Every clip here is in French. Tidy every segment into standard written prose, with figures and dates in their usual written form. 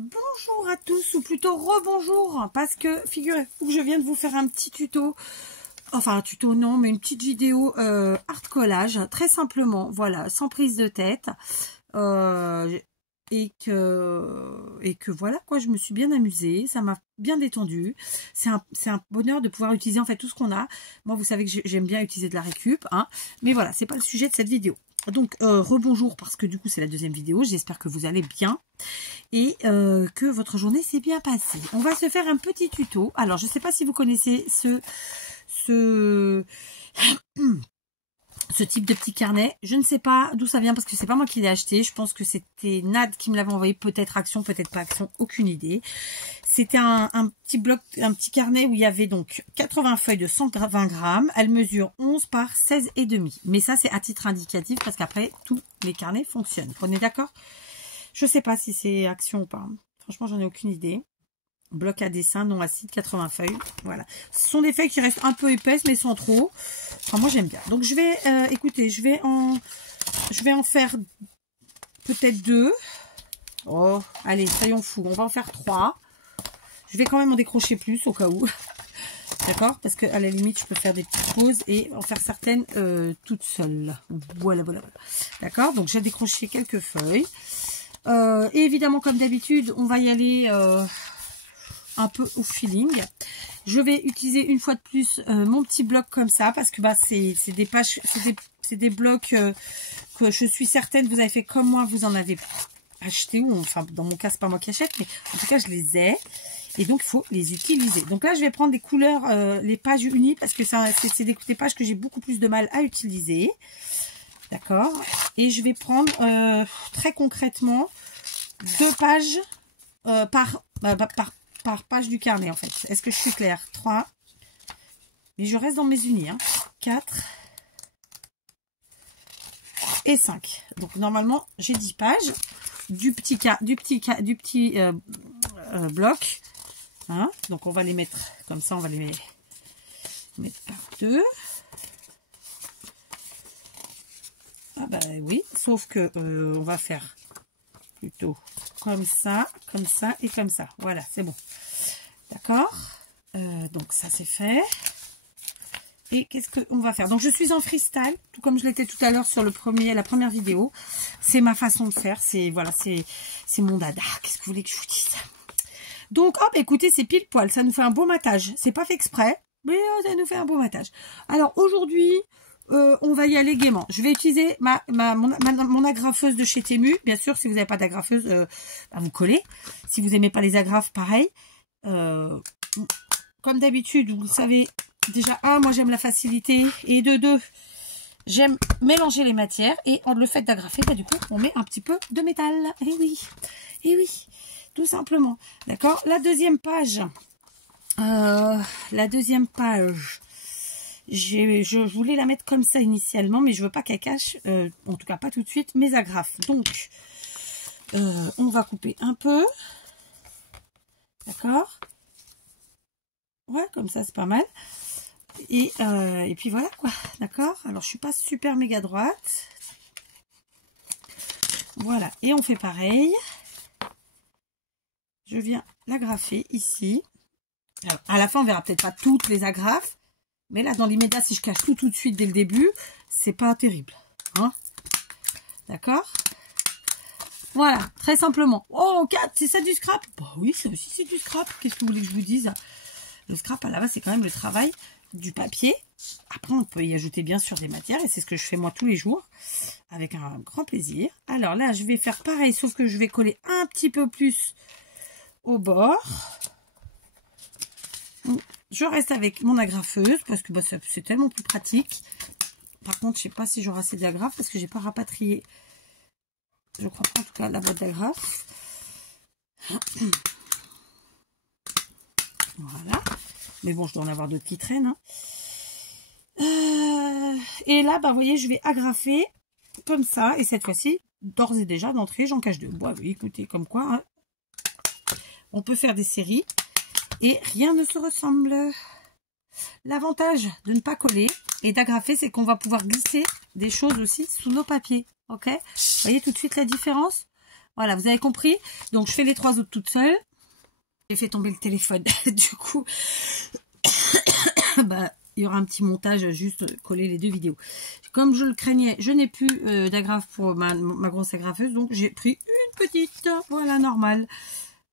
Bonjour à tous, ou plutôt rebonjour, parce que figurez-vous que je viens de vous faire un petit tuto, enfin un tuto non, mais une petite vidéo art collage, très simplement, voilà, sans prise de tête, et que voilà quoi, je me suis bien amusée, ça m'a bien détendue. C'est un bonheur de pouvoir utiliser en fait tout ce qu'on a. Moi, vous savez que j'aime bien utiliser de la récup, hein, mais voilà, c'est pas le sujet de cette vidéo. Donc rebonjour, parce que du coup c'est la deuxième vidéo, j'espère que vous allez bien et que votre journée s'est bien passée. On va se faire un petit tuto. Alors je ne sais pas si vous connaissez ce type de petit carnet. Je ne sais pas d'où ça vient parce que c'est pas moi qui l'ai acheté. Je pense que c'était Nad qui me l'avait envoyé, peut-être Action, peut-être pas Action, aucune idée. C'était un petit bloc, un petit carnet où il y avait donc 80 feuilles de 120 grammes. Elle mesure 11 par 16,5. Mais ça, c'est à titre indicatif parce qu'après, tous les carnets fonctionnent. On est d'accord? Je sais pas si c'est Action ou pas. Franchement, j'en ai aucune idée. Bloc à dessin, non acide, 80 feuilles. Voilà. Ce sont des feuilles qui restent un peu épaisses, mais sans trop. Enfin, moi, j'aime bien. Donc, je vais, écoutez, je vais en faire peut-être 2. Oh, allez, soyons fous. On va en faire 3. Je vais quand même en décrocher plus au cas où. D'accord? Parce que à la limite, je peux faire des petites pauses et en faire certaines toutes seules. Voilà, voilà, voilà. D'accord? Donc, j'ai décroché quelques feuilles. Et évidemment, comme d'habitude, on va y aller un peu au feeling. Je vais utiliser une fois de plus mon petit bloc comme ça parce que bah, c'est des pages, c'est des blocs que je suis certaine vous avez fait comme moi, vous en avez acheté ou enfin dans mon cas c'est pas moi qui achète, mais en tout cas je les ai et donc il faut les utiliser. Donc là je vais prendre des couleurs, les pages unies parce que c'est des pages que j'ai beaucoup plus de mal à utiliser. D'accord. Et je vais prendre très concrètement 2 pages par page du carnet en fait. Est-ce que je suis claire? 3. Mais je reste dans mes unis. Hein. 4 et 5. Donc normalement j'ai 10 pages du petit bloc. Hein. Donc on va les mettre comme ça, on va les mettre par 2. Ah bah oui, sauf que on va faire plutôt comme ça et comme ça. Voilà, c'est bon. D'accord. Donc ça c'est fait. Et qu'est-ce qu'on va faire? Donc je suis en freestyle, tout comme je l'étais tout à l'heure sur la première vidéo. C'est ma façon de faire. C'est voilà, c'est mon dada. Qu'est-ce que vous voulez que je vous dise? Donc hop, écoutez, c'est pile poil. Ça nous fait un beau matage. C'est pas fait exprès, mais ça nous fait un beau matage. Alors aujourd'hui, on va y aller gaiement. Je vais utiliser mon agrafeuse de chez Temu. Bien sûr, si vous n'avez pas d'agrafeuse, vous collez. Si vous n'aimez pas les agrafes, pareil. Comme d'habitude, vous savez, déjà, moi j'aime la facilité. Et de 2, j'aime mélanger les matières. Et le fait d'agrafer, bah, du coup, on met un petit peu de métal. Et oui, tout simplement. D'accord. La deuxième page. Je voulais la mettre comme ça initialement, mais je veux pas qu'elle cache, en tout cas pas tout de suite, mes agrafes. Donc, on va couper un peu. D'accord? Ouais, comme ça, c'est pas mal. Et puis voilà, quoi. D'accord? Alors, je suis pas super méga droite. Voilà. Et on fait pareil. Je viens l'agrafer ici. Alors, à la fin, on verra peut-être pas toutes les agrafes. Mais là, dans l'immédiat, si je cache tout de suite dès le début, c'est pas terrible. Hein? D'accord? Voilà, très simplement. Oh, 4, c'est ça du scrap? Bah oui, ça aussi c'est du scrap. Qu'est-ce que vous voulez que je vous dise? Le scrap, à la base, c'est quand même le travail du papier. Après, on peut y ajouter bien sûr des matières. Et c'est ce que je fais moi tous les jours. Avec un grand plaisir. Alors là, je vais faire pareil, sauf que je vais coller un petit peu plus au bord. Je reste avec mon agrafeuse parce que bah, c'est tellement plus pratique. Par contre, je sais pas si j'aurai assez d'agrafes parce que j'ai pas rapatrié. Je crois pas en tout cas la boîte d'agrafes. Voilà. Mais bon, je dois en avoir d'autres qui traînent. Hein. Et là, bah, vous voyez, je vais agrafer comme ça. Et cette fois-ci, d'ores et déjà, d'entrée, j'en cache 2. Bon, oui, écoutez, comme quoi, hein, on peut faire des séries. Et rien ne se ressemble. L'avantage de ne pas coller et d'agrafer, c'est qu'on va pouvoir glisser des choses aussi sous nos papiers. Ok? Vous voyez tout de suite la différence? Voilà, vous avez compris. Donc, je fais les 3 autres toute seule. J'ai fait tomber le téléphone. Du coup, bah, il y aura un petit montage, juste coller les 2 vidéos. Comme je le craignais, je n'ai plus d'agrafe pour ma grosse agrafeuse. Donc, j'ai pris une petite. Voilà, normale.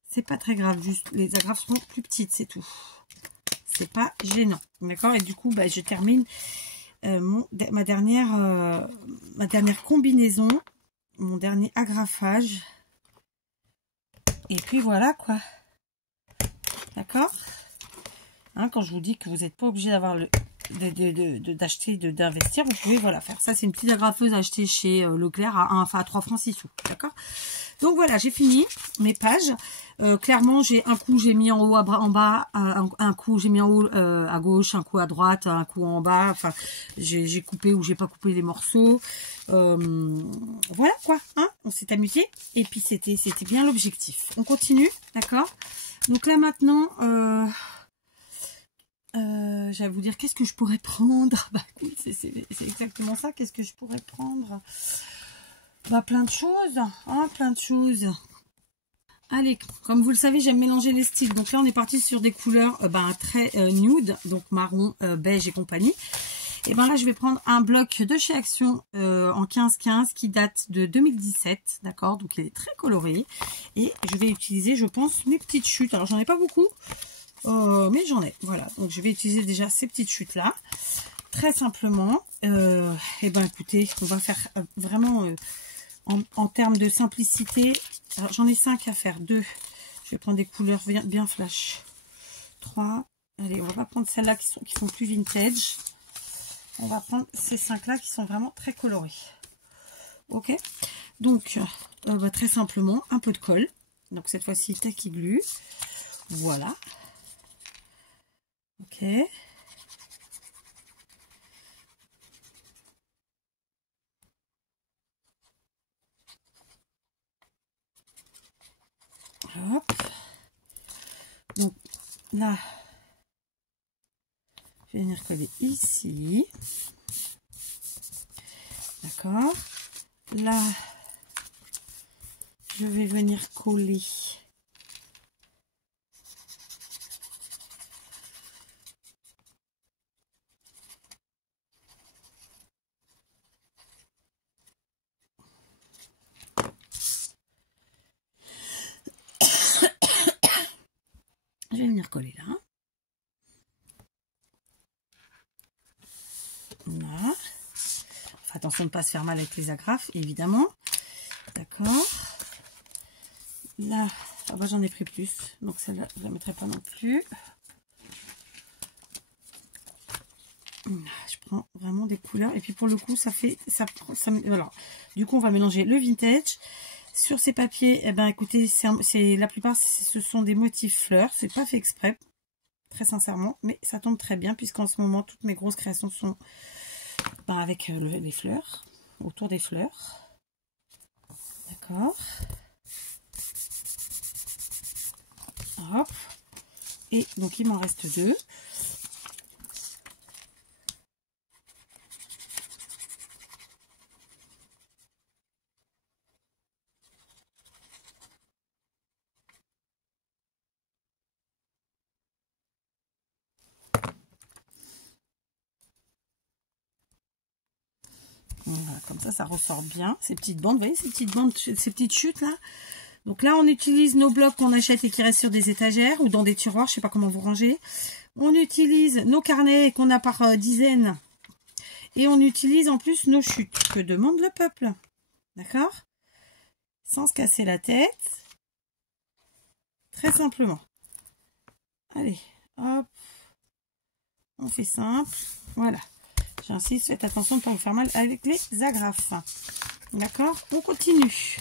C'est pas très grave, juste les agrafes seront plus petites, c'est tout. C'est pas gênant. D'accord. Et du coup, bah, je termine ma dernière combinaison. Mon dernier agrafage. Et puis voilà quoi. D'accord, hein, quand je vous dis que vous n'êtes pas obligé d'avoir d'investir, vous pouvez voilà faire ça. C'est une petite agrafeuse achetée chez Leclerc à 3 francs 6 sous. D'accord. Donc voilà, j'ai fini mes pages. Clairement, un coup j'ai mis en haut en bas, un coup j'ai mis en haut à gauche, un coup à droite, un coup en bas. Enfin, j'ai coupé ou j'ai pas coupé les morceaux. Voilà quoi, hein, on s'est amusé. Et puis c'était bien l'objectif. On continue, d'accord. Donc là maintenant, j'allais vous dire qu'est-ce que je pourrais prendre. Bah, c'est exactement ça. Qu'est-ce que je pourrais prendre? Bah plein de choses, hein, plein de choses. Allez, comme vous le savez, j'aime mélanger les styles. Donc là, on est parti sur des couleurs très nude, donc marron, beige et compagnie. Et ben là, je vais prendre un bloc de chez Action en 15-15 qui date de 2017, d'accord. Donc il est très coloré et je vais utiliser, je pense, mes petites chutes. Alors j'en ai pas beaucoup, mais j'en ai. Voilà, donc je vais utiliser déjà ces petites chutes là, très simplement. Et ben écoutez, on va faire vraiment en termes de simplicité. Alors j'en ai 5 à faire, 2. Je vais prendre des couleurs bien flash. 3. Allez, on va prendre celles-là qui sont plus vintage. On va prendre ces 5-là qui sont vraiment très colorés. Ok. Donc, très simplement, un peu de colle. Donc, cette fois-ci, Tacky Glue. Voilà. Ok. Hop. Donc, là, je vais venir coller ici. D'accord. Là, je vais venir coller je vais venir coller là. Là. Attention de ne pas se faire mal avec les agrafes, évidemment. D'accord. Là, ah bah, j'en ai pris plus. Donc celle-là, je ne la mettrai pas non plus. Je prends vraiment des couleurs. Et puis pour le coup, alors, du coup, on va mélanger le vintage. Sur ces papiers, eh ben, écoutez, la plupart, ce sont des motifs fleurs. C'est pas fait exprès, très sincèrement. Mais ça tombe très bien, puisqu'en ce moment, toutes mes grosses créations sont avec les fleurs, autour des fleurs. D'accord. Hop. Et donc, il m'en reste 2. Voilà, comme ça ressort bien. Ces petites bandes, vous voyez ces petites bandes, ces petites chutes là. Donc là, on utilise nos blocs qu'on achète et qui restent sur des étagères ou dans des tiroirs, je ne sais pas comment vous rangez. On utilise nos carnets qu'on a par dizaines. Et on utilise en plus nos chutes que demande le peuple. D'accord? Sans se casser la tête. Très simplement. Allez, hop. On fait simple. Voilà. J'insiste, faites attention de ne pas vous faire mal avec les agrafes. D'accord? On continue.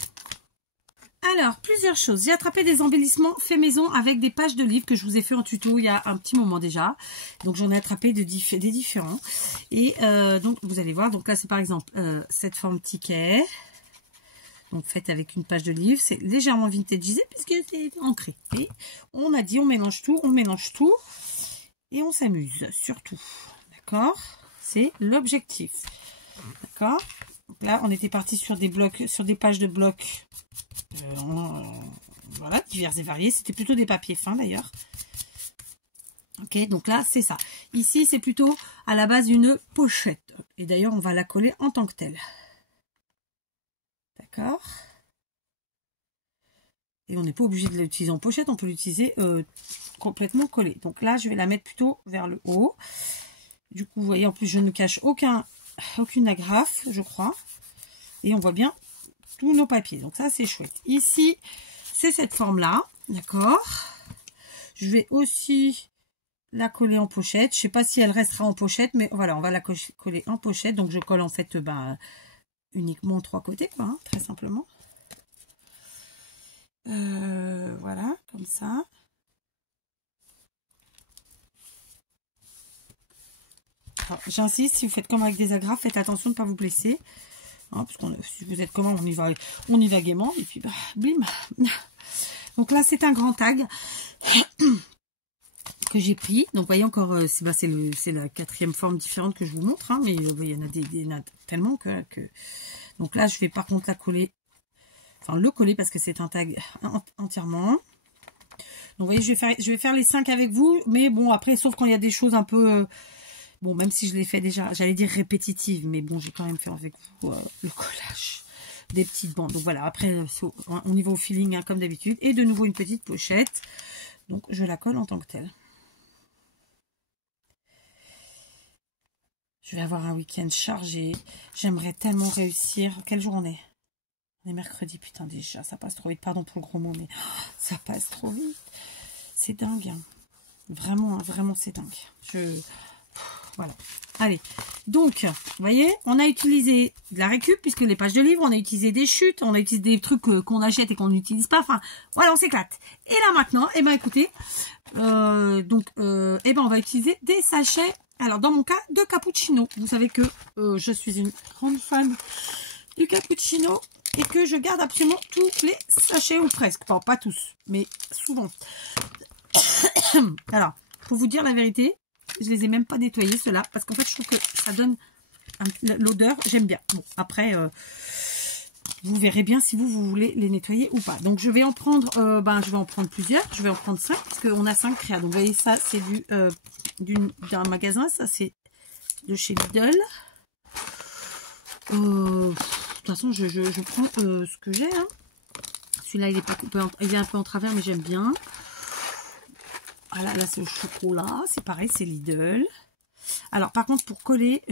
Alors, plusieurs choses. J'ai attrapé des embellissements faits maison avec des pages de livres que je vous ai fait en tuto il y a un petit moment déjà. Donc, j'en ai attrapé des différents. Et donc, vous allez voir. Donc là, c'est par exemple cette forme ticket. Donc, faite avec une page de livre. C'est légèrement vintagisé puisque c'est ancré. Et on a dit, on mélange tout. Et on s'amuse, surtout. D'accord? C'est l'objectif. D'accord? Donc là, on était parti sur des blocs, sur des pages de blocs, voilà, divers et variés. C'était plutôt des papiers fins d'ailleurs. Ok, donc là, c'est ça. Ici, c'est plutôt à la base une pochette. Et d'ailleurs, on va la coller en tant que telle. D'accord. Et on n'est pas obligé de l'utiliser en pochette, on peut l'utiliser complètement collé. Donc là, je vais la mettre plutôt vers le haut. Du coup, vous voyez, en plus, je ne cache aucune agrafe, je crois. Et on voit bien tous nos papiers. Donc ça, c'est chouette. Ici, c'est cette forme-là. D'accord. Je vais aussi la coller en pochette. Je ne sais pas si elle restera en pochette, mais voilà, on va la coller en pochette. Donc, je colle en fait uniquement 3 côtés, quoi, hein, très simplement. Voilà, comme ça. J'insiste, si vous faites comme avec des agrafes, faites attention de ne pas vous blesser. Hein, parce que si vous êtes comment, on y va gaiement. Et puis, bah, bim. Donc là, c'est un grand tag que j'ai pris. Donc, vous voyez encore, c'est la 4e forme différente que je vous montre. Hein, mais il y en a tellement que... Donc là, je vais par contre la coller. Enfin, le coller parce que c'est un tag entièrement. Donc, vous voyez, je vais faire les 5 avec vous. Mais bon, après, sauf quand il y a des choses un peu... bon, même si je l'ai fait déjà, j'allais dire répétitive. Mais bon, j'ai quand même fait avec vous le collage des petites bandes. Donc voilà, après, on y va au feeling, hein, comme d'habitude. Et de nouveau, une petite pochette. Donc, je la colle en tant que telle. Je vais avoir un week-end chargé. J'aimerais tellement réussir. Quel jour on est? On est mercredi, putain, déjà. Ça passe trop vite. Pardon pour le gros mot, mais ça passe trop vite. C'est dingue. Hein. Vraiment, hein, vraiment, c'est dingue. Voilà. Allez. Donc, vous voyez, on a utilisé de la récup, puisque les pages de livres, on a utilisé des chutes, on a utilisé des trucs qu'on achète et qu'on n'utilise pas. Enfin, voilà, on s'éclate. Et là, maintenant, eh ben, écoutez, eh ben, on va utiliser des sachets. Alors, dans mon cas, de cappuccino. Vous savez que je suis une grande fan du cappuccino et que je garde absolument tous les sachets ou presque. Enfin, pas tous, mais souvent. Alors, pour vous dire la vérité, je les ai même pas nettoyés, ceux-là, parce qu'en fait, je trouve que ça donne l'odeur. J'aime bien. Bon, après, vous verrez bien si vous voulez les nettoyer ou pas. Donc, je vais en prendre, je vais en prendre plusieurs. Je vais en prendre 5, parce qu'on a 5 créas. Donc, vous voyez, ça, c'est d'un magasin. Ça, c'est de chez Lidl. De toute façon, je prends ce que j'ai. Hein. Celui-là, il est pas coupé, il est un peu en travers, mais j'aime bien. Voilà, là, c'est le chocolat. C'est pareil, c'est Lidl. Alors, par contre, pour coller,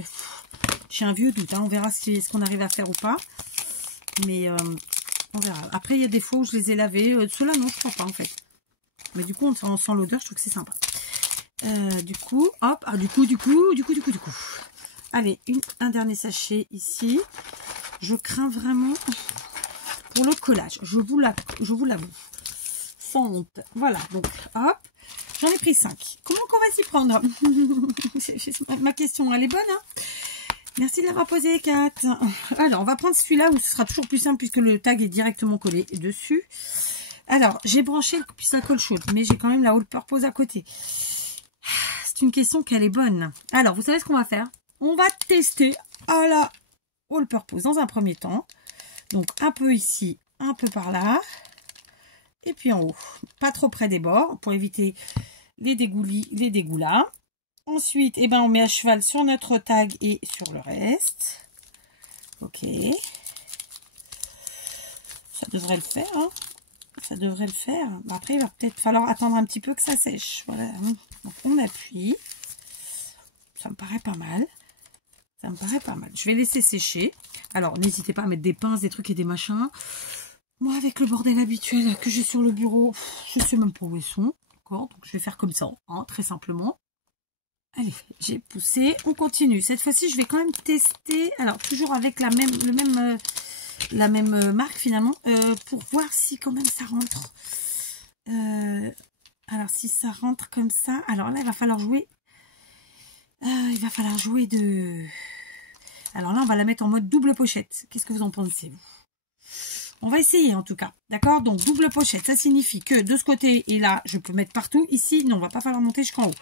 j'ai un vieux doute. Hein, on verra ce qu'on arrive à faire ou pas. Mais on verra. Après, il y a des fois où je les ai lavés. Ceux-là, non, je crois pas, en fait. Mais du coup, on sent l'odeur. Je trouve que c'est sympa. Du coup, hop. Ah, du coup. Allez, un dernier sachet ici. Je crains vraiment pour le collage. Je vous l'avoue. Sans honte. Voilà, donc, hop. J'en ai pris 5. Comment qu'on va s'y prendre? Ma question, elle est bonne, hein? Merci de l'avoir posée, Kat. Alors, on va prendre celui-là où ce sera toujours plus simple puisque le tag est directement collé dessus. Alors, j'ai branché le puce à colle chaude, mais j'ai quand même la All Purpose à côté. C'est une question qu'elle est bonne. Alors, vous savez ce qu'on va faire? On va tester à la All Purpose dans un premier temps. Donc, un peu ici, un peu par là. Et puis en haut, pas trop près des bords pour éviter les dégouts là. Ensuite, eh ben, on met à cheval sur notre tag et sur le reste. Ok. Ça devrait le faire. Hein. Ça devrait le faire. Après, il va peut-être falloir attendre un petit peu que ça sèche. Voilà. Donc, on appuie. Ça me paraît pas mal. Ça me paraît pas mal. Je vais laisser sécher. Alors, n'hésitez pas à mettre des pinces, des trucs et des machins. Moi, avec le bordel habituel que j'ai sur le bureau, je sais même pas où ils sont. D'accord, donc je vais faire comme ça, hein, très simplement. Allez, j'ai poussé. On continue. Cette fois-ci, je vais quand même tester. Alors, toujours avec la même marque finalement, pour voir si quand même ça rentre. Alors, si ça rentre comme ça, alors là, il va falloir jouer. Alors là, on va la mettre en mode double pochette. Qu'est-ce que vous en pensez, vous? On va essayer en tout cas, d'accord? Donc double pochette, ça signifie que de ce côté et là, je peux mettre partout. Ici, non, on va pas falloir monter jusqu'en haut.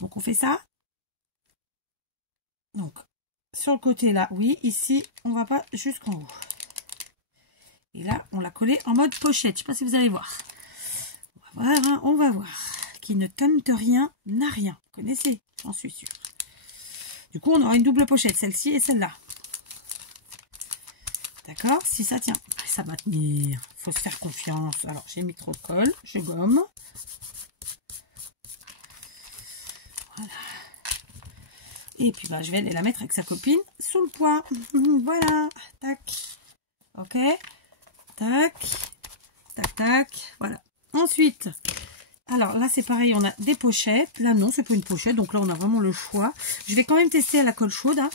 Donc on fait ça. Donc sur le côté là, oui, ici, on va pas jusqu'en haut. Et là, on l'a collé en mode pochette. Je sais pas si vous allez voir. On va voir, hein, on va voir. Qui ne tente rien n'a rien. Vous connaissez, j'en suis sûre. Du coup, on aura une double pochette, celle-ci et celle-là. D'accord? Si ça tient, ça va tenir. Faut se faire confiance. Alors, j'ai mis trop de colle, je gomme. Voilà. Et puis, bah, je vais aller la mettre avec sa copine sous le poids. Voilà. Tac. Ok. Tac. Tac, tac. Voilà. Ensuite, alors là, c'est pareil, on a des pochettes. Là, non, c'est pas une pochette. Donc là, on a vraiment le choix. Je vais quand même tester à la colle chaude. Hein.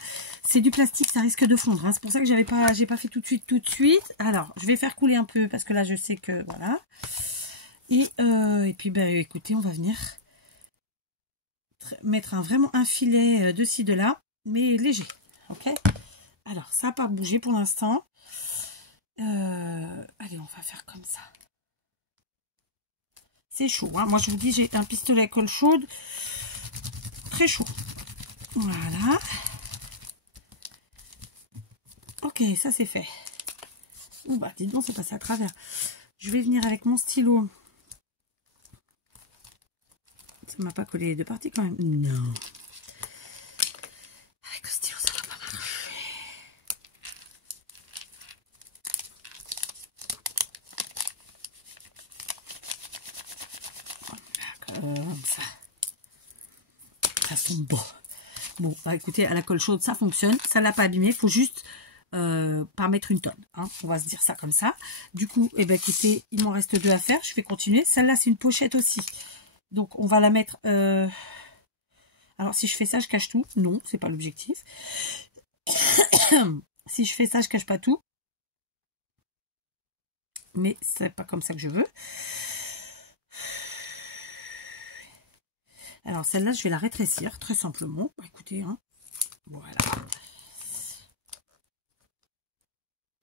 C'est du plastique, ça risque de fondre. Hein. C'est pour ça que j'ai pas fait tout de suite. Alors, je vais faire couler un peu parce que là, je sais que voilà. Et puis, bah, écoutez, on va venir mettre vraiment un filet de ci, de là, mais léger. Ok. Alors, ça n'a pas bougé pour l'instant. Allez, on va faire comme ça. C'est chaud. Hein. Moi, je vous dis, j'ai un pistolet à colle chaude. Très chaud. Voilà. Ok, ça c'est fait. Ouh, bah, dis donc, c'est passé à travers. Je vais venir avec mon stylo. Ça m'a pas collé les deux parties quand même. Non. Avec le stylo, ça va pas marcher. Comme ça. Ça sent bon. Bon, bah écoutez, à la colle chaude, ça fonctionne. Ça l'a pas abîmé. Il faut juste pas mettre une tonne. Hein. On va se dire ça comme ça. Du coup, eh ben, écoutez, il m'en reste 2 à faire. Je vais continuer. Celle-là, c'est une pochette aussi. Donc, on va la mettre... Alors, si je fais ça, je cache tout. Non, c'est pas l'objectif. Si je fais ça, je cache pas tout. Mais c'est pas comme ça que je veux. Alors, celle-là, je vais la rétrécir, très simplement. Bah, écoutez, hein. Voilà.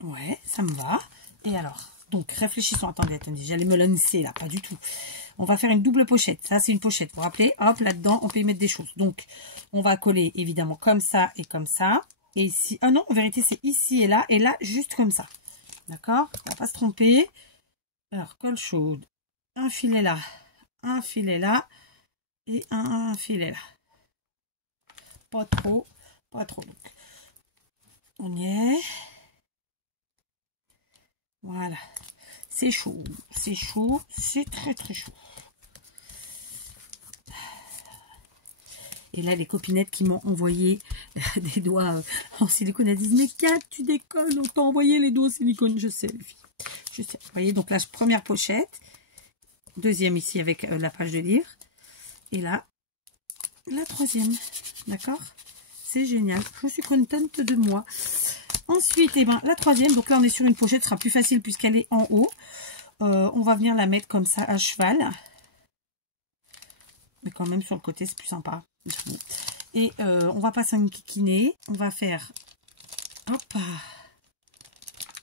Ouais, ça me va. Et alors, donc, réfléchissons. Attendez, j'allais me lancer, là, pas du tout. On va faire une double pochette. Ça, c'est une pochette. Vous vous rappelez? Hop, là-dedans, on peut y mettre des choses. Donc, on va coller, évidemment, comme ça et comme ça. Et ici, ah non, en vérité, c'est ici et là, juste comme ça. D'accord? On va pas se tromper. Alors, colle chaude. Un filet là. Un filet là. Et un filet là. Pas trop. Pas trop. Donc, on y est. Voilà. C'est chaud. C'est chaud. C'est très très chaud. Et là, les copinettes qui m'ont envoyé des doigts en silicone, elles disent, mais Kat, tu déconnes, on t'a envoyé les doigts en silicone. Je sais, les filles. Je sais. Vous voyez, donc là, première pochette. Deuxième ici avec la page de livre. Et là, la troisième. D'accord? C'est génial. Je suis contente de moi. Ensuite, eh ben, la troisième. Donc là, on est sur une pochette. Ce sera plus facile puisqu'elle est en haut. On va venir la mettre comme ça à cheval. Mais quand même, sur le côté, c'est plus sympa. Et on va pas s'enquiquiner. On va faire... Hop.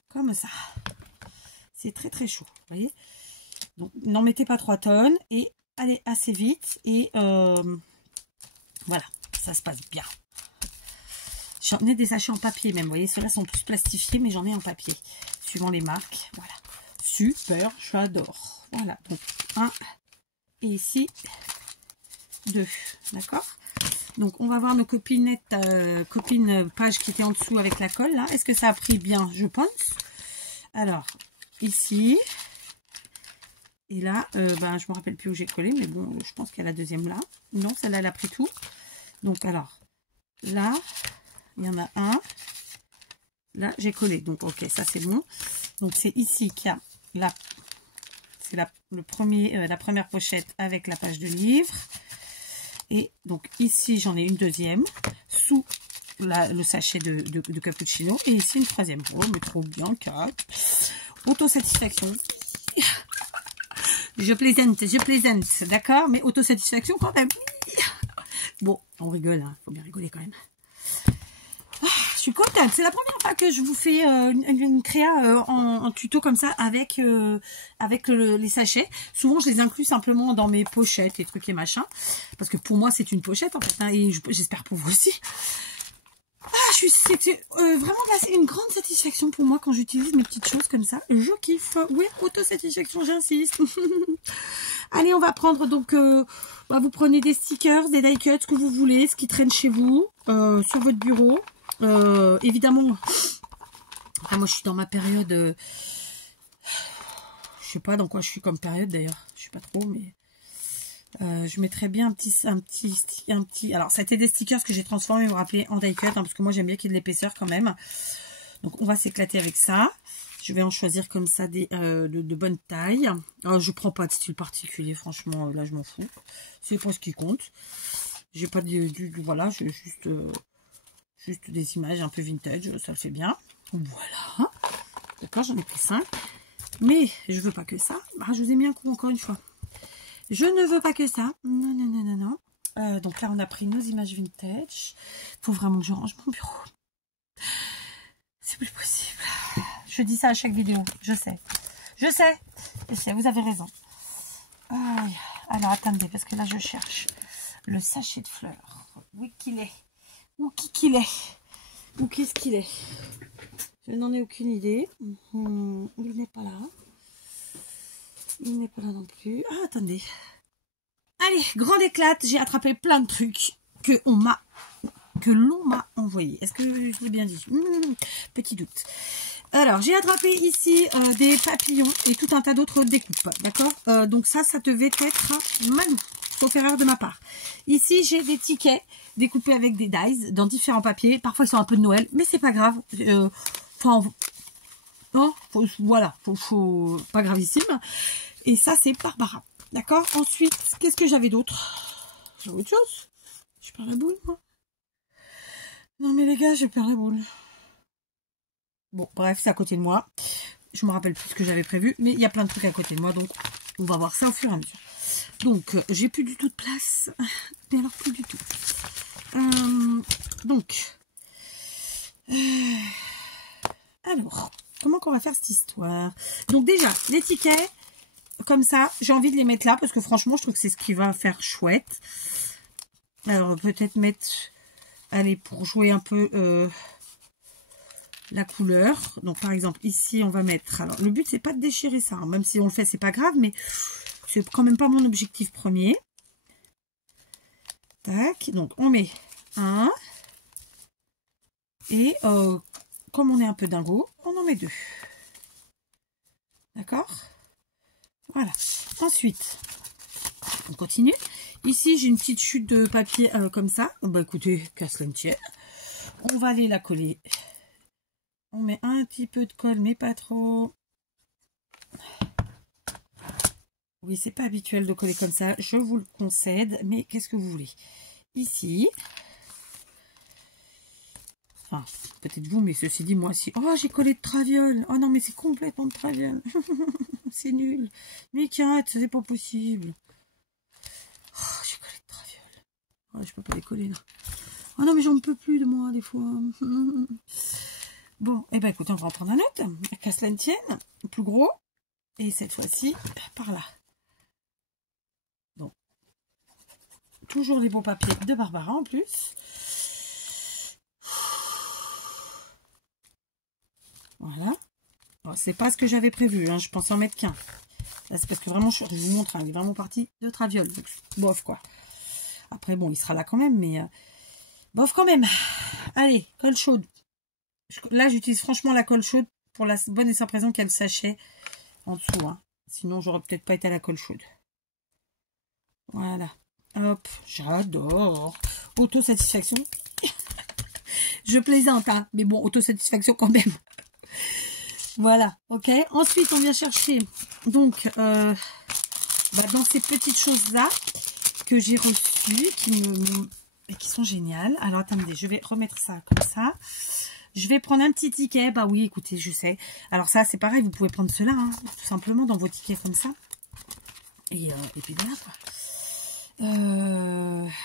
Comme ça. C'est très très chaud. Vous voyez? Donc, n'en mettez pas 3 tonnes. Et allez assez vite. Et voilà. Ça se passe bien. J'en ai des sachets en papier même. Vous voyez, ceux-là sont tous plastifiés. Mais j'en ai en papier. Suivant les marques. Voilà. Super. J'adore. Voilà. Donc, 1. Et ici, 2. D'accord? Donc, on va voir nos copinettes, copines pages qui étaient en dessous avec la colle. Là, est-ce que ça a pris bien? Je pense. Alors, ici. Et là, ben, je me rappelle plus où j'ai collé. Mais bon, je pense qu'il y a la deuxième là. Non, celle-là, elle a pris tout. Donc, alors, là, il y en a un. Là, j'ai collé. Donc, ok, ça, c'est bon. Donc, c'est ici qu'il y a la... C'est la première pochette avec la page de livre. Et donc ici, j'en ai une deuxième sous le sachet de cappuccino. Et ici, une troisième. Oh, mais trop bien, 4. Autosatisfaction. Je plaisante, d'accord? Mais autosatisfaction quand même. Bon, on rigole, hein. Faut bien rigoler quand même. Je suis contente. C'est la première fois que je vous fais une créa en tuto comme ça avec les sachets. Souvent, je les inclus simplement dans mes pochettes et trucs et machins. Parce que pour moi, c'est une pochette en fait. Hein, et j'espère pour vous aussi. C'était vraiment là, c'est une grande satisfaction pour moi quand j'utilise mes petites choses comme ça. Je kiffe. Oui, autosatisfaction, j'insiste. Allez, on va prendre donc... vous prenez des stickers, des die cuts, ce que vous voulez, ce qui traîne chez vous, sur votre bureau. Évidemment, moi je suis dans ma période... je sais pas dans quoi je suis comme période d'ailleurs. Je sais pas trop, mais... je mettrais bien un petit... Alors, ça a été des stickers que j'ai transformés, vous vous rappelez, en die cut, hein, parce que moi, j'aime bien qu'il y ait de l'épaisseur quand même. Donc, on va s'éclater avec ça. Je vais en choisir comme ça des de bonne taille. Je prends pas de style particulier, franchement, là, je m'en fous. C'est pas ce qui compte. J'ai pas voilà, j'ai juste des images un peu vintage, ça le fait bien. Voilà. D'accord, j'en ai pris 5. Mais, je veux pas que ça. Je vous ai mis un coup, encore une fois. Je ne veux pas que ça. Non, non, non, non, non. Donc là, on a pris nos images vintage. Faut vraiment que je range mon bureau. C'est plus possible. Je dis ça à chaque vidéo. Je sais. Je sais. Je sais, vous avez raison. Aïe. Alors, attendez, parce que là, je cherche le sachet de fleurs. Où qu'il est? Où qu'il est? Où qu'est-ce qu'il est? Je n'en ai aucune idée. Il n'est pas là. Il n'est pas là non plus. Ah, attendez. Allez, grande éclate. J'ai attrapé plein de trucs que l'on m'a envoyé. Est-ce que je l'ai bien dit? Petit doute. Alors, j'ai attrapé ici des papillons et tout un tas d'autres découpes. D'accord? Donc ça devait être Malou, sauf erreur de ma part. Ici, j'ai des tickets découpés avec des dies dans différents papiers. Parfois, ils sont un peu de Noël, mais c'est pas grave. Non, voilà, faut pas gravissime. Et ça, c'est Barbara. D'accord? Ensuite, qu'est-ce que j'avais d'autre? J'ai autre chose? Je perds la boule, moi. Non, mais les gars, je perds la boule. Bon, bref, c'est à côté de moi. Je me rappelle plus ce que j'avais prévu, mais il y a plein de trucs à côté de moi, donc on va voir ça au fur et à mesure. Donc, j'ai plus du tout de place. Mais alors, plus du tout. Alors, comment qu'on va faire cette histoire? Donc déjà, les tickets... Comme ça, j'ai envie de les mettre là parce que franchement, je trouve que c'est ce qui va faire chouette. Alors, peut-être mettre... Allez, pour jouer un peu la couleur. Donc, par exemple, ici, on va mettre... Alors, le but, c'est pas de déchirer ça. Hein. Même si on le fait, c'est pas grave, mais c'est quand même pas mon objectif premier. Tac. Donc, on met un. Et comme on est un peu dingo, on en met 2. D'accord ? Voilà. Ensuite, on continue. Ici, j'ai une petite chute de papier comme ça. Bah écoutez, qu'à cela ne tienne. On va aller la coller. On met un petit peu de colle, mais pas trop. Oui, c'est pas habituel de coller comme ça. Je vous le concède. Mais qu'est-ce que vous voulez? Ici. Enfin, peut-être vous, mais ceci dit, moi aussi. Oh, j'ai collé de traviole. Oh non, mais c'est complètement de traviole. C'est nul. Mais Kat, c'est pas possible. Oh, j'ai collé de traviole. Oh, je peux pas les coller là. Oh non, mais j'en peux plus de moi, des fois. Bon, eh ben écoutez, on va en prendre un autre. Qu'à cela ne tienne. Plus gros. Et cette fois-ci, par là. Donc, toujours les beaux papiers de Barbara en plus. Voilà. C'est pas ce que j'avais prévu, hein. Je pensais en mettre qu'un. Là, c'est parce que vraiment, je vous montre, hein, il est vraiment parti de traviole. Bof, quoi. Après, bon, il sera là quand même, mais... bof, quand même. Allez, colle chaude. Là, j'utilise franchement la colle chaude pour la bonne et simple raison qu'il y a le sachet en dessous. Hein. Sinon, j'aurais peut-être pas été à la colle chaude. Voilà. Hop, j'adore. Autosatisfaction. Je plaisante, hein, mais bon, autosatisfaction quand même. Voilà, ok. Ensuite, on vient chercher donc dans ces petites choses-là que j'ai reçues, qui sont géniales. Alors, attendez, je vais remettre ça comme ça. Je vais prendre un petit ticket. Bah oui, écoutez, je sais. Alors ça, c'est pareil, vous pouvez prendre cela, hein, tout simplement, dans vos tickets comme ça. Et puis voilà, quoi.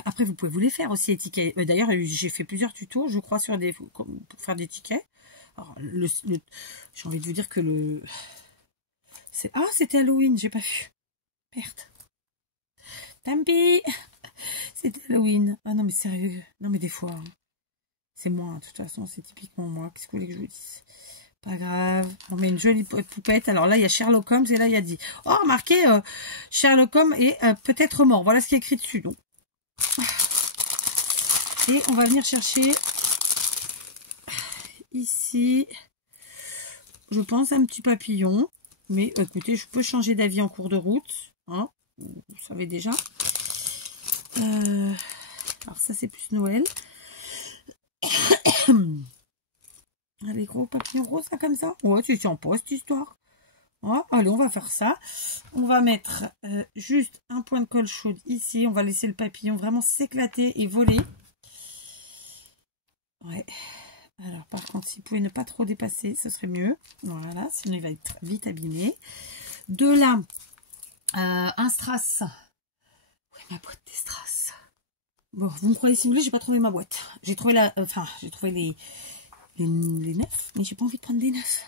Après, vous pouvez vous les faire aussi, les tickets. D'ailleurs, j'ai fait plusieurs tutos, je crois, pour faire des tickets. Alors, j'ai envie de vous dire que c'était Halloween, j'ai pas vu. Merde. Tant pis. C'était Halloween. Ah non, mais sérieux. Non, mais des fois. Hein. C'est moi, hein, de toute façon, c'est typiquement moi. Qu'est-ce que vous voulez que je vous dise? Pas grave. On met une jolie poupette. Alors là, il y a Sherlock Holmes et là, il y a dit. Oh, remarquez, Sherlock Holmes est peut-être mort. Voilà ce qui est écrit dessus. Donc. Et on va venir chercher ici, je pense, un petit papillon. Mais écoutez, je peux changer d'avis en cours de route. Hein, vous savez déjà. Alors ça, c'est plus Noël. Les gros papillons roses, là, comme ça. Ouais, tu tiens pas cette histoire. Oh, allez, on va faire ça. On va mettre juste un point de colle chaude ici. On va laisser le papillon vraiment s'éclater et voler. Ouais. Alors, par contre, s'il pouvait ne pas trop dépasser, ce serait mieux. Voilà, sinon il va être vite abîmé. De là, un strass. Oui, ma boîte des strass. Bon, vous me croyez si vous voulez, j'ai pas trouvé ma boîte. J'ai trouvé la... Enfin, j'ai trouvé les neufs, mais j'ai pas envie de prendre des neufs.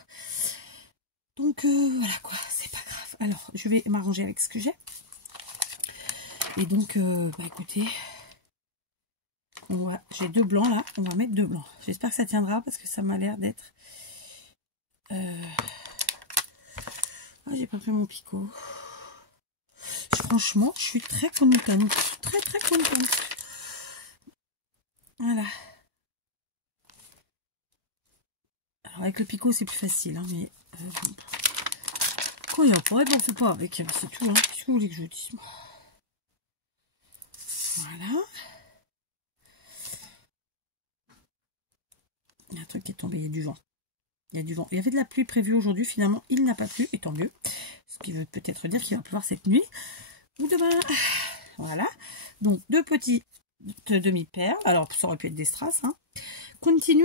Donc, voilà quoi, c'est pas grave. Alors, je vais m'arranger avec ce que j'ai. Et donc, bah écoutez... J'ai 2 blancs là, on va mettre 2 blancs. J'espère que ça tiendra parce que ça m'a l'air d'être... Ah, j'ai pas pris mon picot. Franchement, je suis très contente. Très très contente. Voilà. Alors avec le picot c'est plus facile, hein, mais quand il n'y a pas, on fait pas avec. C'est tout, hein. Qu'est-ce que vous voulez que je vous dise? Voilà. Il y a un truc qui est tombé, il y a du vent. Il y a du vent. Il y avait de la pluie prévue aujourd'hui, finalement, il n'a pas plu, et tant mieux. Ce qui veut peut-être dire qu'il va pleuvoir cette nuit ou demain. Voilà. Donc, 2 petits demi-perles. Alors, ça aurait pu être des strass. Hein. Continue.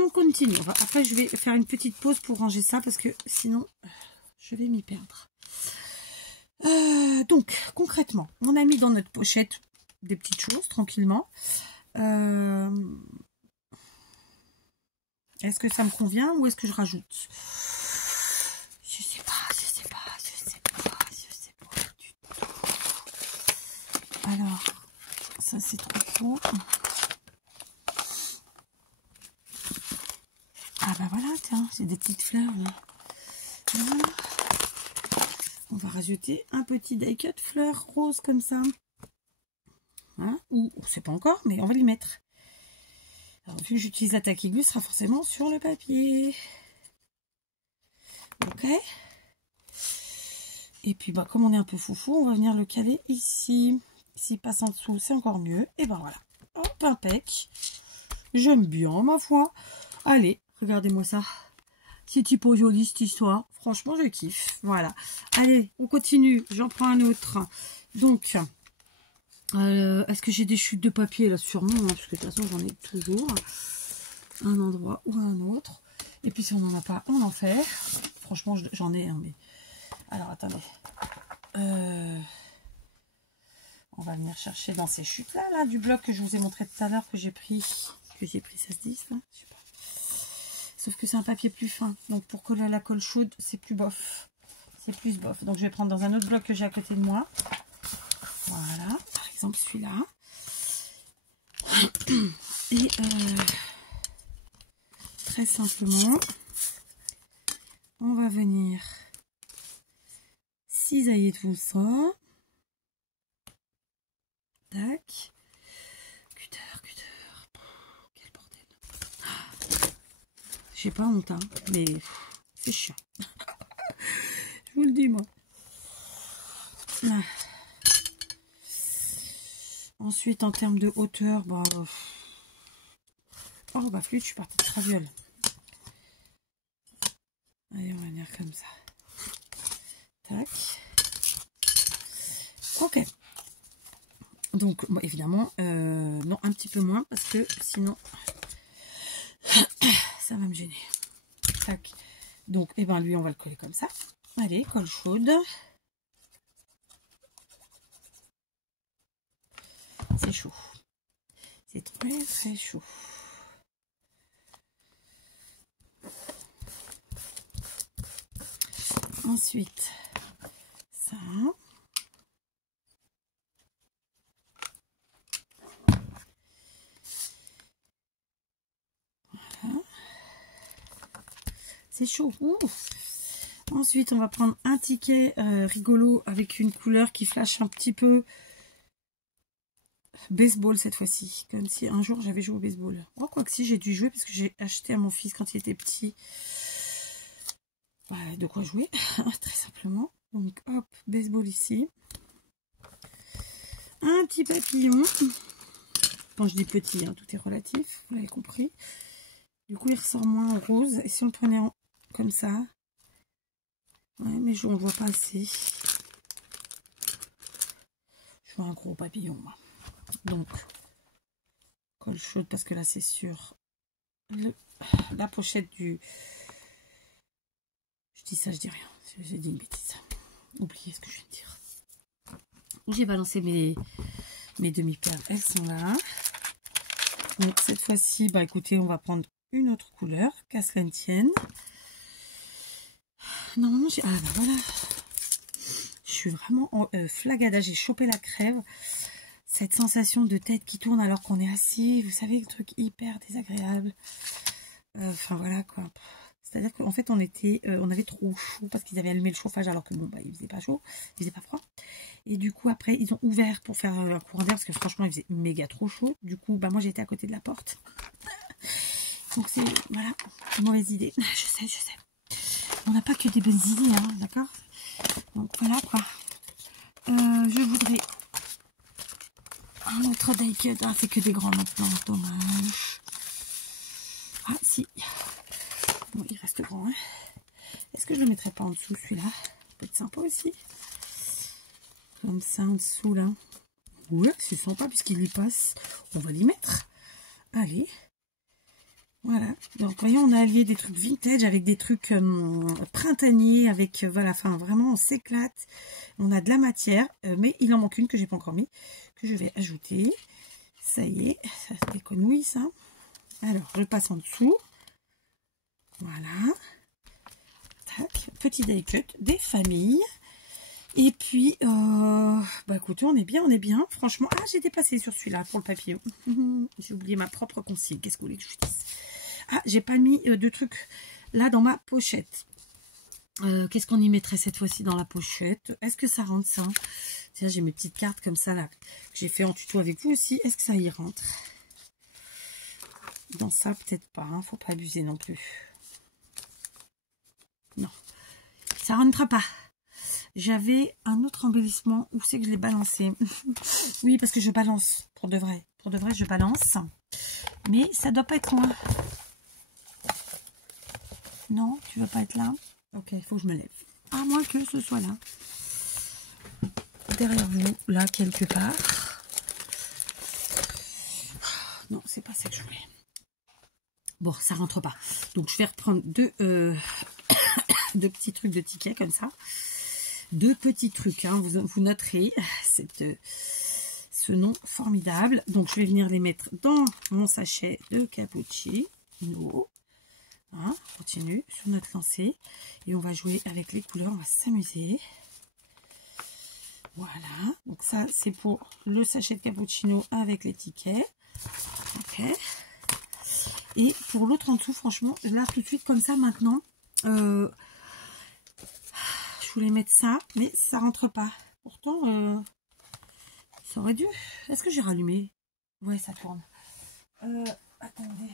Après, je vais faire une petite pause pour ranger ça, parce que sinon, je vais m'y perdre. Donc, concrètement, on a mis dans notre pochette des petites choses, tranquillement. Est-ce que ça me convient ou est-ce que je rajoute? Je sais pas du tout. Alors, ça c'est trop court. Ah bah voilà, tiens, c'est des petites fleurs. Là. Voilà. On va rajouter un petit die-cut fleurs roses comme ça. Hein? Ou, on sait pas encore, mais on va les mettre. Alors, vu que j'utilise la taquigus, sera forcément sur le papier. Ok. Et puis, bah, comme on est un peu foufou, on va venir le caler ici. S'il passe en dessous, c'est encore mieux. Et ben voilà. Hop, impec. J'aime bien, ma foi. Allez, regardez-moi ça. C'est typo joli, cette histoire. Franchement, je kiffe. Voilà. Allez, on continue. J'en prends un autre. Donc... est-ce que j'ai des chutes de papier là? Sûrement, hein, parce que de toute façon j'en ai toujours un endroit ou un autre. Et puis si on n'en a pas, on en fait. Franchement, j'en ai, hein, mais... Alors, attendez. On va venir chercher dans ces chutes-là, là, du bloc que je vous ai montré tout à l'heure, que j'ai pris. Ça se dit, ça? Je sais pas. Sauf que c'est un papier plus fin. Donc, pour coller à la colle chaude, c'est plus bof. C'est plus bof. Donc, je vais prendre dans un autre bloc que j'ai à côté de moi. Voilà, par exemple celui-là. Et très simplement, on va venir cisailler tout ça. Tac. Cutter. Quel bordel. J'ai pas honte, hein, mais c'est chiant. Je vous le dis, moi. Là. Ensuite, en termes de hauteur, bah... Oh, bah, flûte, je suis partie de traviole. Allez, on va venir comme ça. Tac. Ok. Donc, bon, évidemment, non, un petit peu moins, parce que sinon, ça va me gêner. Tac. Donc, eh ben, lui, on va le coller comme ça. Allez, colle chaude. C'est chaud. C'est très très chaud. Ensuite, ça. c'est chaud. Ouh. Ensuite, on va prendre un ticket rigolo avec une couleur qui flash un petit peu baseball cette fois-ci. Comme si un jour j'avais joué au baseball. Oh, quoi que si, j'ai dû jouer parce que j'ai acheté à mon fils quand il était petit. Ouais, de quoi jouer, très simplement. Donc, hop, baseball ici. Un petit papillon. Quand je dis petit, hein, tout est relatif, vous l'avez compris. Du coup, il ressort moins en rose. Et si on le prenait comme ça, ouais, mais on ne voit pas assez. Je vois un gros papillon, moi. Donc, colle chaude parce que là, c'est sur la pochette du... Je dis ça, je dis rien. J'ai dit une bêtise. Oubliez ce que je viens de dire. J'ai balancé mes demi-perles. Elles sont là. Donc, cette fois-ci, bah écoutez, on va prendre une autre couleur, qu'à cela ne tienne. Normalement, j'ai... Ah, ben voilà. Je suis vraiment en flagada. J'ai chopé la crève. Cette sensation de tête qui tourne alors qu'on est assis. Vous savez, le truc hyper désagréable. Enfin, voilà, quoi. C'est-à-dire qu'en fait, on avait trop chaud parce qu'ils avaient allumé le chauffage alors que, bon, bah, il faisait pas chaud. Il faisait pas froid. Et du coup, après, ils ont ouvert pour faire un courant d'air parce que franchement, il faisait méga trop chaud. Du coup, bah, moi, j'étais à côté de la porte. Donc, c'est, voilà, une mauvaise idée. Je sais. On n'a pas que des bonnes idées, hein, d'accord? Donc, voilà, quoi. Je voudrais un autre die cut. Ah, c'est que des grands maintenant, dommage. Ah, si. Bon, il reste grand, hein. Est-ce que je le mettrais pas en dessous, celui-là? Ça peut être sympa aussi. Comme ça, en dessous, là. Ouais, c'est sympa, puisqu'il y passe. On va l'y mettre. Allez. Voilà. Donc, voyons, on a allié des trucs vintage avec des trucs printaniers, avec, voilà, enfin, vraiment, on s'éclate. On a de la matière, mais il en manque une que j'ai pas encore mis, que je vais ajouter. Ça y est, ça se déconouille, ça. Alors, je passe en dessous. Voilà. Tac. Petit die cut des familles. Et puis, bah écoutez, on est bien. Franchement, ah, j'ai dépassé sur celui-là pour le papillon. J'ai oublié ma propre consigne. Qu'est-ce que vous voulez que je dise? Ah, j'ai pas mis de trucs là dans ma pochette. Qu'est-ce qu'on y mettrait cette fois-ci dans la pochette? Est-ce que ça rentre ça? Tiens, j'ai mes petites cartes comme ça là, que j'ai fait en tuto avec vous aussi. Est-ce que ça y rentre? Dans ça, peut-être pas. Hein, faut pas abuser non plus. Non, ça rentre pas. J'avais un autre embellissement. Où c'est que je l'ai balancé? Oui, parce que je balance. Pour de vrai. Pour de vrai, je balance. Mais ça doit pas être loin. Non, tu vas pas être là? Ok, il faut que je me lève. À moins que ce soit là. Derrière vous, là, quelque part. Non, c'est pas ça que je voulais. Bon, ça rentre pas. Donc, je vais reprendre deux petits trucs de tickets comme ça. Deux petits trucs, hein, vous noterez ce nom formidable. Donc, je vais venir les mettre dans mon sachet de cappuccino. Hein, on continue sur notre lancée. Et on va jouer avec les couleurs, on va s'amuser. Voilà. Donc, ça, c'est pour le sachet de cappuccino avec les tickets. Ok. Et pour l'autre en dessous, franchement, là, tout de suite, comme ça, maintenant... je voulais mettre ça, mais ça rentre pas. Pourtant, ça aurait dû. Est-ce que j'ai rallumé? Ouais, ça tourne. Attendez.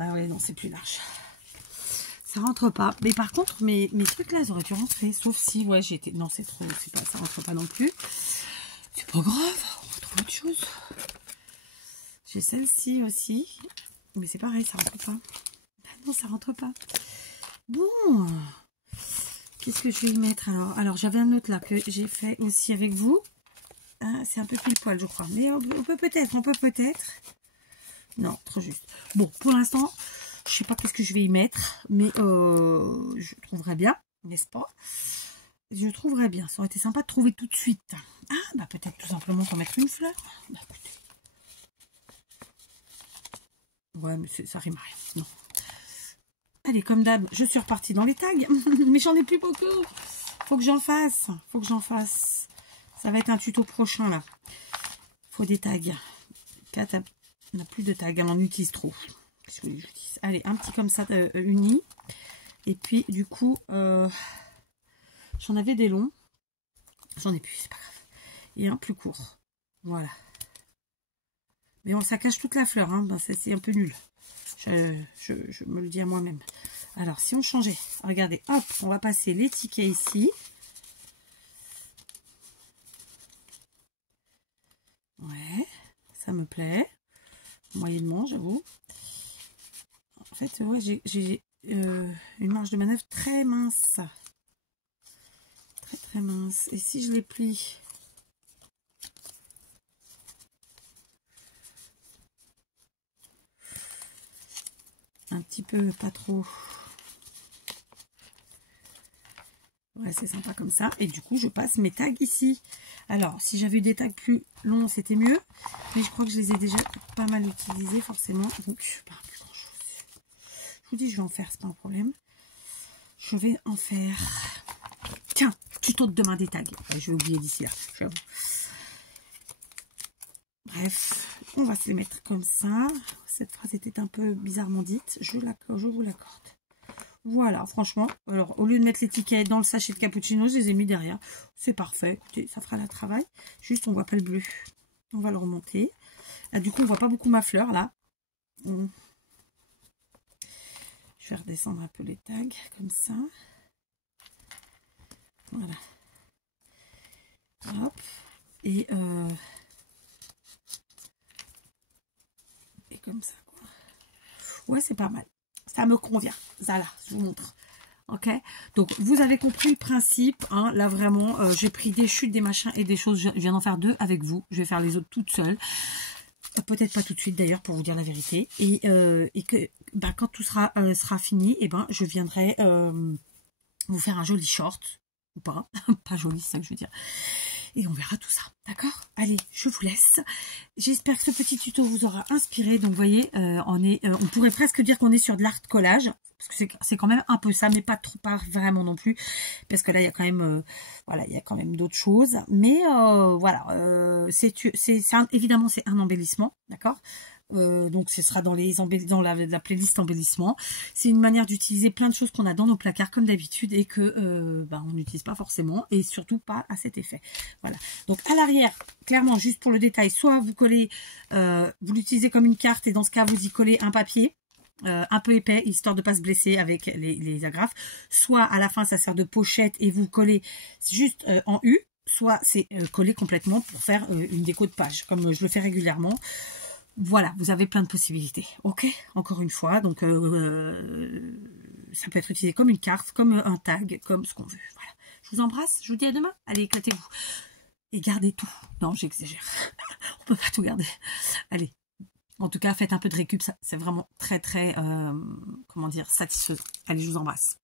Ah ouais, non, c'est plus large. Ça rentre pas. Mais par contre, mes trucs là, ils auraient dû rentrer. Sauf si, ouais, j'ai été... Non, c'est trop... c'est pas, ça rentre pas non plus. C'est pas grave. On va trouver autre chose. J'ai celle-ci aussi. Mais c'est pareil, ça rentre pas. Ah non, ça rentre pas. Bon. Qu'est-ce que je vais y mettre alors? Alors, j'avais un autre là que j'ai fait aussi avec vous. Ah, c'est un peu pile poil, je crois. Mais on peut peut-être. Non, trop juste. Bon, pour l'instant, je sais pas qu'est-ce que je vais y mettre. Mais je trouverai bien, n'est-ce pas? Je trouverai bien. Ça aurait été sympa de trouver tout de suite. Ah, bah peut-être tout simplement qu'on mettre une fleur. Bah écoutez. Ouais, mais ça rime à rien. Non. Allez, comme d'hab, je suis repartie dans les tags. Mais j'en ai plus beaucoup. Faut que j'en fasse. Ça va être un tuto prochain, là. faut des tags. Kat n'a plus de tags, elle en utilise trop. Allez, un petit comme ça uni. Et puis du coup, j'en avais des longs. J'en ai plus, c'est pas grave. Et un plus court. Voilà. Mais bon, ça cache toute la fleur, hein. Ben, c'est un peu nul. Je me le dis à moi-même. Alors, si on changeait, regardez, hop, on va passer les tickets ici. Ouais, ça me plaît. Moyennement, j'avoue. En fait, ouais, j'ai une marge de manœuvre très mince. Très, très mince. Et si je les plie... un petit peu, pas trop. Ouais, c'est sympa comme ça. Et du coup, je passe mes tags ici. Alors, si j'avais eu des tags plus longs, c'était mieux. Mais je crois que je les ai déjà pas mal utilisés, forcément. Donc, pas plus grand chose. Je vous dis, je vais en faire, c'est pas un problème. Je vais en faire. Tiens, tuto de demain des tags. Ouais, je vais oublier d'ici là, j'avoue. Bref, on va se les mettre comme ça. Cette phrase était un peu bizarrement dite. Je vous l'accorde. Voilà, franchement. Alors, au lieu de mettre l'étiquette dans le sachet de cappuccino, je les ai mis derrière. C'est parfait. Écoutez, ça fera le travail. Juste, on ne voit pas le bleu. On va le remonter. Là, du coup, on ne voit pas beaucoup ma fleur, là. Je vais redescendre un peu les tags, comme ça. Voilà. Hop. Et comme ça, quoi. Ouais, c'est pas mal. Ça me convient. Voilà, je vous montre. Ok, donc vous avez compris le principe, hein. Là vraiment, j'ai pris des chutes, des machins et des choses. Je viens d'en faire 2 avec vous. Je vais faire les autres toute seule. Peut-être pas tout de suite d'ailleurs, pour vous dire la vérité. Et que bah, quand tout sera fini, et ben je viendrai vous faire un joli short ou pas, pas joli, c'est ça que je veux dire. Et on verra tout ça, d'accord? Allez, je vous laisse. J'espère que ce petit tuto vous aura inspiré. Donc, vous voyez, on pourrait presque dire qu'on est sur de l'art collage. Parce que c'est quand même un peu ça, mais pas vraiment non plus. Parce que là, il y a quand même, voilà, il y a quand même d'autres choses. Mais voilà, évidemment, c'est un embellissement, d'accord? Donc ce sera dans la playlist embellissement. C'est une manière d'utiliser plein de choses qu'on a dans nos placards comme d'habitude et que bah, on n'utilise pas forcément et surtout pas à cet effet. Voilà. Donc à l'arrière, clairement, juste pour le détail, soit vous collez, vous l'utilisez comme une carte et dans ce cas vous y collez un papier un peu épais, histoire de pas se blesser avec les agrafes. Soit à la fin ça sert de pochette et vous collez juste en U, soit c'est collé complètement pour faire une déco de page, comme je le fais régulièrement. Voilà, vous avez plein de possibilités, ok? Encore une fois, donc ça peut être utilisé comme une carte, comme un tag, comme ce qu'on veut. Voilà. Je vous embrasse, je vous dis à demain. Allez, éclatez-vous. Et gardez tout. Non, j'exagère. On peut pas tout garder. Allez. En tout cas, faites un peu de récup, c'est vraiment très, très, comment dire, satisfaisant. Allez, je vous embrasse.